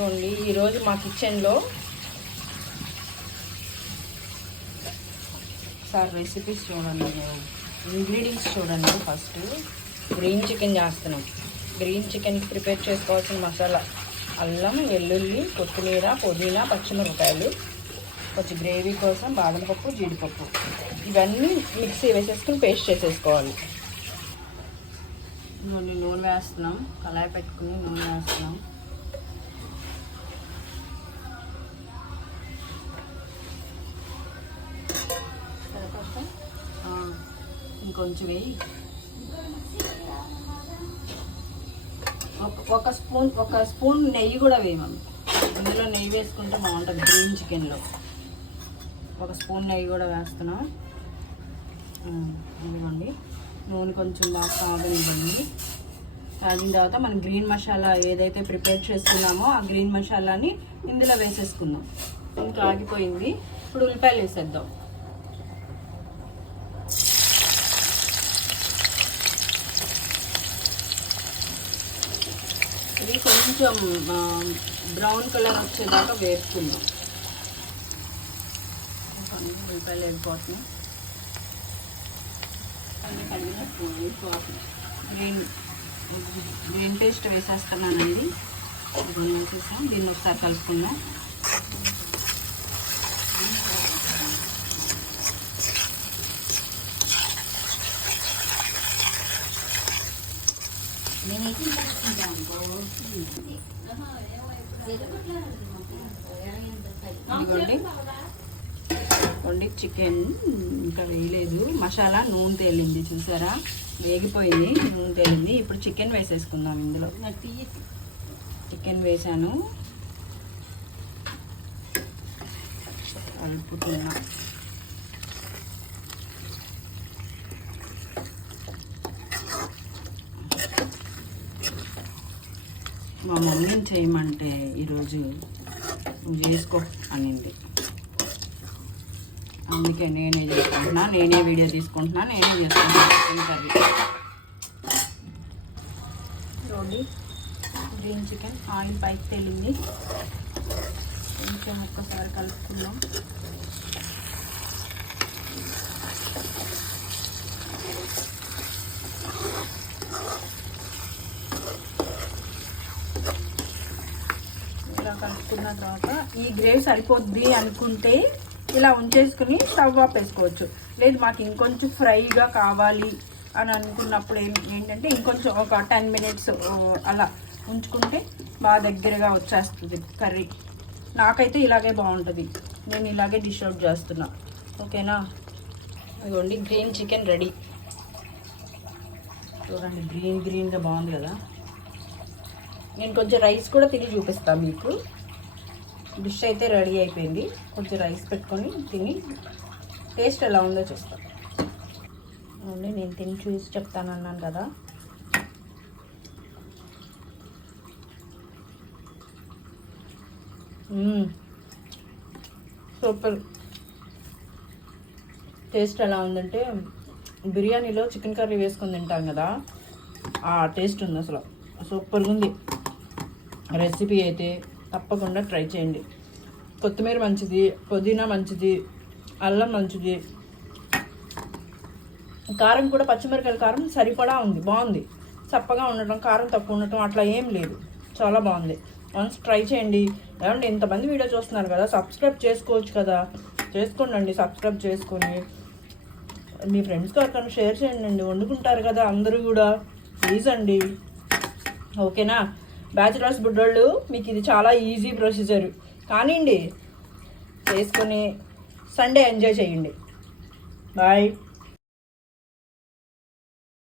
Only ఈరోజు మా కిచెన్లో సార్ రెసిపీస్ చూడండి, ఇంగ్రీడియంట్స్ చూడండి. ఫస్ట్ గ్రీన్ చికెన్ చేస్తున్నాం. గ్రీన్ చికెన్కి ప్రిపేర్ చేసుకోవాల్సిన మసాలా అల్లం, వెల్లుల్లి, కొత్తిమీర, పుదీనా, పచ్చిమిరపకాయలు, కొంచెం గ్రేవీ కోసం బాదం పప్పు, జీడిపప్పు, ఇవన్నీ మిక్సీ వేసేసుకుని పేస్ట్ చేసేసుకోవాలి. నూనె వేస్తున్నాం, కళాయి పెట్టుకుని నూనె వేస్తున్నాం. ఇంకొంచెం వేయి. ఒక స్పూన్ నెయ్యి కూడా వేయమని. ఇందులో నెయ్యి వేసుకుంటే బాగుంటుంది గ్రీన్ చికెన్లో. ఒక స్పూన్ నెయ్యి కూడా వేస్తున్నాం. ఇదిగోండి, నూనె కొంచెం బాగా కాగనివ్వండి. కాగిన తర్వాత మనం గ్రీన్ మసాలా ఏదైతే ప్రిపేర్ చేసుకున్నామో ఆ గ్రీన్ మసాలాని ఇందులో వేసేసుకుందాం. ఇంకా ఆగిపోయింది. ఇప్పుడు ఉల్లిపాయలు వేసేద్దాం. ఇది కొంచెం బ్రౌన్ కలర్ వచ్చేదాకా వేపుకుందాం. ఉల్లిపాయలు వేగిపోతున్నాయి. Green paste వేసేస్తున్నానండి. వేసేసాం. దీన్ని ఒకసారి కలుపుకుందాం. ఇదిగోండి చికెన్ ఇంకా వేయలేదు. మసాలా నూనె తేలింది, చూసారా? వేగిపోయింది, నూనె తేలింది. ఇప్పుడు చికెన్ వేసేసుకుందాం. ఇందులో చికెన్ వేసాను, కలుపుతున్నా. మా మమ్మీని చేయమంటే ఈరోజు నువ్వు చేసుకో అనింది. అందుకే నేనే చేసుకుంటున్నా, నేనే వీడియో తీసుకుంటున్నా, నేనే చేసుకుంటున్నా కర్రీ. చూడండి, గ్రీన్ చికెన్ ఆయిల్ పైకి తేలింది. కొంచెం ఒక్కసారి కలుపుకుందాం. ఇలా కలుపుకున్న తర్వాత ఈ గ్రేవీ సరిపోద్ది అనుకుంటే ఇలా ఉంచేసుకుని స్టవ్ ఆఫ్ వేసుకోవచ్చు. లేదు మాకు ఇంకొంచెం ఫ్రైగా కావాలి అని అనుకున్నప్పుడు ఏంటంటే ఇంకొంచెం ఒక 10 minutes అలా ఉంచుకుంటే బాగా దగ్గరగా వచ్చేస్తుంది కర్రీ. నాకైతే ఇలాగే బాగుంటుంది. నేను ఇలాగే డిష్ అవుట్ చేస్తున్నా. ఓకేనా? ఇదిగోండి, గ్రీన్ చికెన్ రెడీ. చూడండి, గ్రీన్గా బాగుంది కదా. నేను కొంచెం రైస్ కూడా తిని చూపిస్తాను మీకు. డిష్ అయితే రెడీ అయిపోయింది. కొంచెం రైస్ పెట్టుకొని తిని టేస్ట్ ఎలా ఉందో చూస్తాను. నేను తిని చూసి చెప్తానన్నాను కదా. సూపర్. టేస్ట్ ఎలా ఉందంటే బిర్యానీలో చికెన్ కర్రీ వేసుకొని తింటాం కదా, ఆ టేస్ట్ ఉంది. అసలు సూపర్గా ఉంది. రెసిపీ అయితే తప్పకుండా ట్రై చేయండి. కొత్తిమీర మంచిది, పుదీనా మంచిది, అల్లం మంచిది, కారం కూడా పచ్చిమిరపకాయల కారం సరిపడా ఉంది, బాగుంది. చప్పగా ఉండటం, కారం తక్కువ ఉండటం అట్లా ఏం లేదు, చాలా బాగుంది. వన్స్ ట్రై చేయండి. ఏమంటే ఇంతమంది వీడియో చూస్తున్నారు కదా, సబ్స్క్రైబ్ చేసుకోవచ్చు కదా, చేసుకోండి. సబ్స్క్రైబ్ చేసుకొని మీ ఫ్రెండ్స్కి ఎవరికైనా షేర్ చేయండి. వండుకుంటారు కదా అందరూ కూడా, ప్లీజ్ అండి. ఓకేనా? బ్యాచిలర్స్ బుడ్డోళ్ళు మీకు ఇది చాలా ఈజీ ప్రొసీజర్. కానివ్వండి, చేసుకొని సండే ఎంజాయ్ చేయండి. బాయ్.